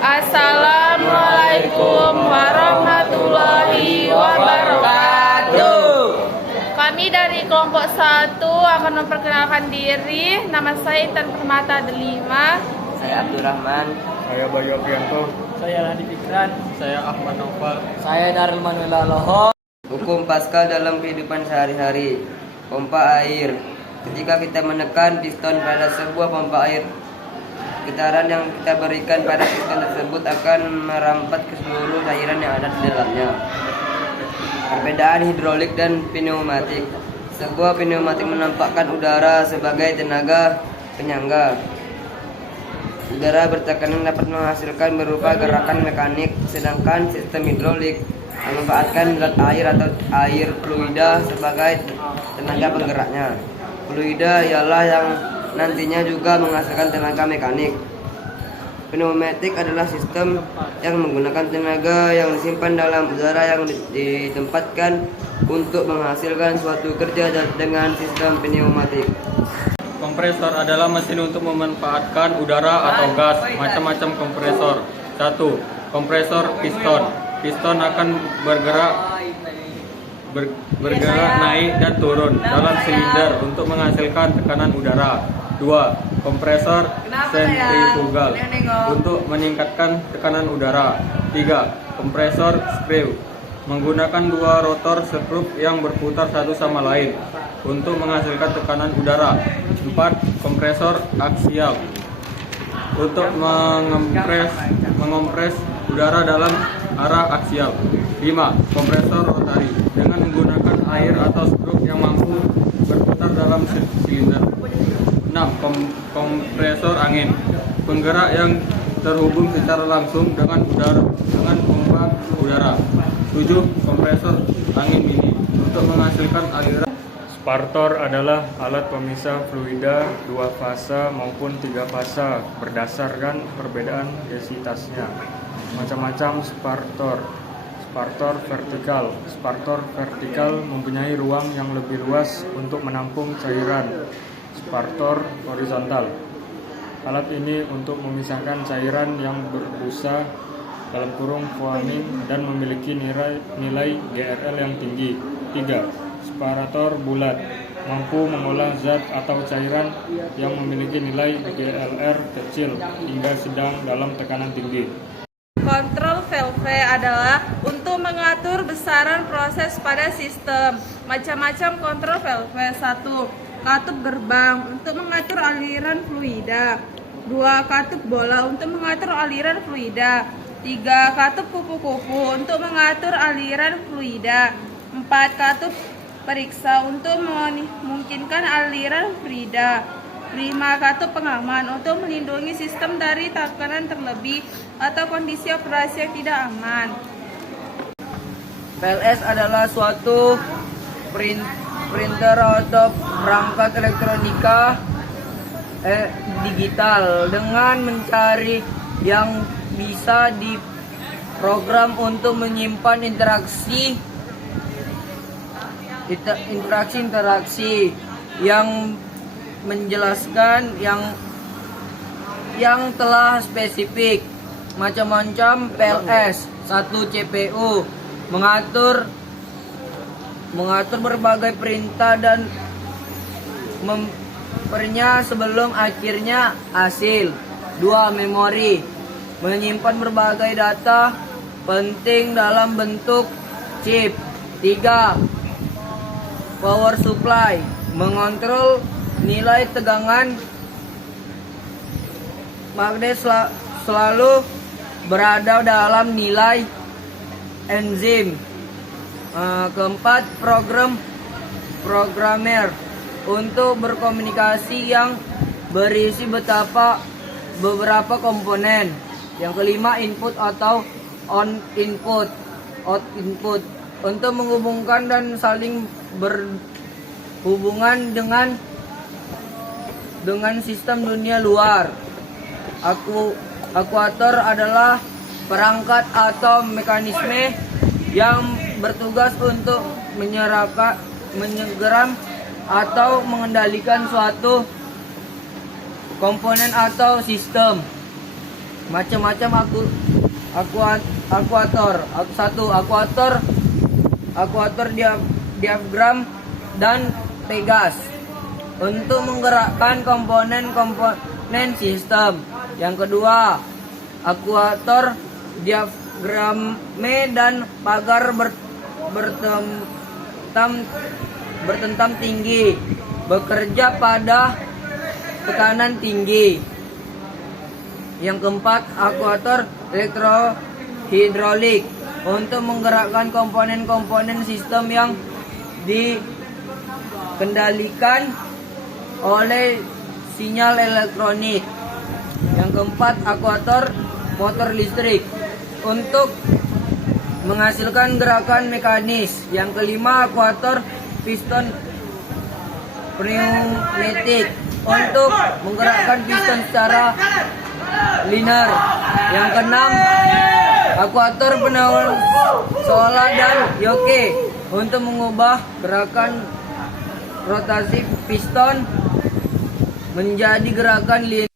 Assalamualaikum warahmatullahi wabarakatuh. Kami dari kelompok 1 akan memperkenalkan diri. Nama saya Intan Permata Delima. Saya Abdurrahman. Saya Bayu Aprianto. Saya Ladi Fikran. Saya Ahmad Noval. Saya Darul Manuela Loho. Hukum Pascal dalam kehidupan sehari-hari. Pompa air. Ketika kita menekan piston pada sebuah pompa air, getaran yang kita berikan pada piston tersebut akan merambat ke seluruh cairan yang ada di dalamnya. Perbedaan hidrolik dan pneumatik. Sebuah pneumatik menampakkan udara sebagai tenaga penyangga. Udara bertekanan dapat menghasilkan berupa gerakan mekanik, sedangkan sistem hidrolik memanfaatkan zat air atau air fluida sebagai tenaga penggeraknya. Fluida ialah yang nantinya juga menghasilkan tenaga mekanik. Pneumatik adalah sistem yang menggunakan tenaga yang disimpan dalam udara yang ditempatkan untuk menghasilkan suatu kerja dengan sistem pneumatik. Kompresor adalah mesin untuk memanfaatkan udara atau gas. Macam-macam kompresor. 1. Kompresor piston. Piston akan bergerak naik dan turun dalam silinder untuk menghasilkan tekanan udara. 2. Kompresor sentrifugal untuk meningkatkan tekanan udara. 3. Kompresor screw menggunakan dua rotor skrup yang berputar satu sama lain untuk menghasilkan tekanan udara. 4. Kompresor aksial untuk mengompres udara dalam arah aksial. 5. Kompresor rotari dengan menggunakan air atau skrup yang mampu berputar dalam silinder. 6. Kompresor angin penggerak yang terhubung secara langsung dengan pompa udara. 7. Kompresor angin mini untuk menghasilkan aliran. Spartor adalah alat pemisah fluida 2 fasa maupun 3 fasa berdasarkan perbedaan densitasnya. Macam-macam spartor. Spartor vertikal. Spartor vertikal mempunyai ruang yang lebih luas untuk menampung cairan. Spartor horizontal. Alat ini untuk memisahkan cairan yang berbusa dalam kurung foaming dan memiliki nilai GRL yang tinggi. 3. Sparator bulat mampu mengolah zat atau cairan yang memiliki nilai GLR kecil hingga sedang dalam tekanan tinggi. Kontrol valve adalah untuk mengatur besaran proses pada sistem. Macam-macam kontrol valve. 1. Katup gerbang untuk mengatur aliran fluida. 2. Katup bola untuk mengatur aliran fluida. 3. Katup kupu-kupu untuk mengatur aliran fluida. 4. Katup periksa untuk memungkinkan aliran fluida. 5. Katup pengaman untuk melindungi sistem dari tekanan terlebih atau kondisi operasi yang tidak aman. PLS adalah suatu printer atau perangkat elektronika digital dengan mencari yang bisa diprogram untuk menyimpan interaksi yang menjelaskan yang telah spesifik. Macam-macam PLS. 1. CPU mengatur berbagai perintah dan mempernya sebelum akhirnya hasil. 2. Memori menyimpan berbagai data penting dalam bentuk chip. 3. Power supply mengontrol nilai tegangan magnet selalu berada dalam nilai enzim. 4. Programmer untuk berkomunikasi yang berisi beberapa komponen. Yang 5. Input atau out input untuk menghubungkan dan saling berhubungan dengan sistem dunia luar. Akuator adalah perangkat atau mekanisme yang bertugas untuk menyegeram atau mengendalikan suatu komponen atau sistem. Macam-macam akuator. Satu, akuator diafram dan pegas untuk menggerakkan komponen sistem. Yang kedua, akuator diaframe dan pagar bertentam tinggi, bekerja pada tekanan tinggi. Yang keempat, akuator elektrohidrolik untuk menggerakkan komponen-komponen sistem yang dikendalikan oleh sinyal elektronik. Yang keempat, akuator motor listrik untuk menghasilkan gerakan mekanis. Yang kelima, akuator piston pneumatik untuk menggerakkan piston secara linear. Yang keenam, akuator penawar sola dan yoke untuk mengubah gerakan rotasi piston menjadi gerakan linear.